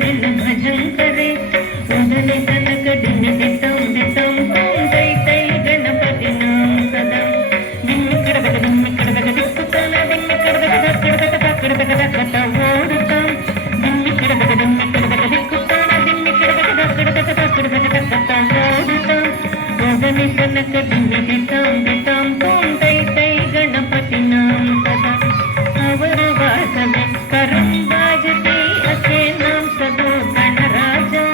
दिन भजन करे उदने तनक दिन दितम दितम तै तै गणपति नाम सदा दिन कड़बक दिक्कुतन दिन कड़बक कड़बक ओडुतम दिन कड़बक दिक्कुतन दिन कड़बक ओडुतम उदने तनक दिन दितम दितम तै तै गणपति नाम सदा अवर वासवे करम बाजते असे नाम सदो गणराजा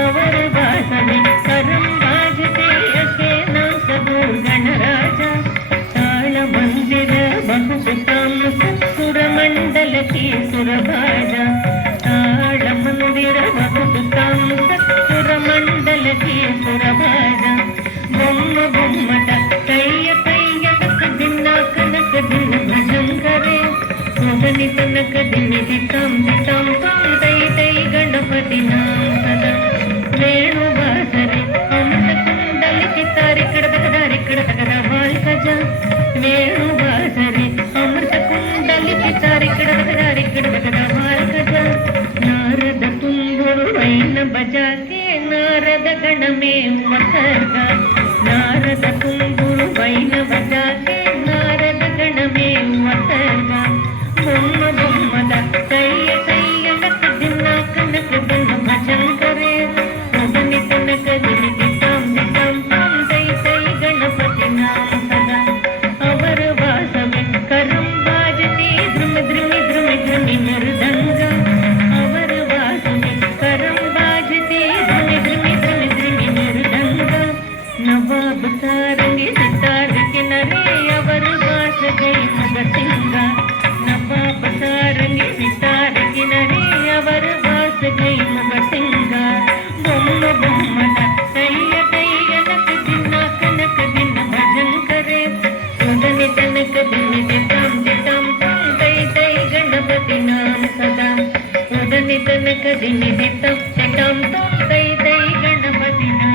अवर वासवे करम बाजते असे नाम सदो गणराजा ताल मंदिर बहुपुताम सुर मंडल की सुरभाजा ताल मंदिर बहुपुताम सुर मंडल की सुरभाजा बोम्म बोम्मट कय्य कय्य दिन कनक दिन भजन करे उदनि तनक दिन दितम दितम तै तै गणपति नाम सदा वेणु वासरे अमृत कुंडल कितारि कड़बक वाल कजा वेणु वासरे अमृत कुंडल कितारि कड़बक वाल कजा नारद तुम्बुरु वैन बजा के नारद गण में वसर्गा नारद तुम्बुरु वैन बजा के नारद गण में वसर्गा बोम्म बोम्मद कय्य कय्य नक दिन कनक दिन भजन करे उदनि तनक दिन दितम दितम तै तै गणपति नाम सदा अवर वासवे करम बाजते द्रुम द्रुमि द्रुमि द्रुमि मृदंग अवर वासवे करम बाजते द्रुमि द्रुमि द्रुमि द्रुमि मृदंग नवाब सारंगी सितार किनरे अवर वास गई मगसिंगा नवाब सारंगी सितार किनरे अवर वास गई मगसिंगा बोम्म बोम्मट कय्य कय्य नक दिन कनक दिन भजन करे उदनि तनक दिन दितम दितम तै तै गणपति नाम सदा उदनि तनक दिन दितम दितम तै तै गणपति नाम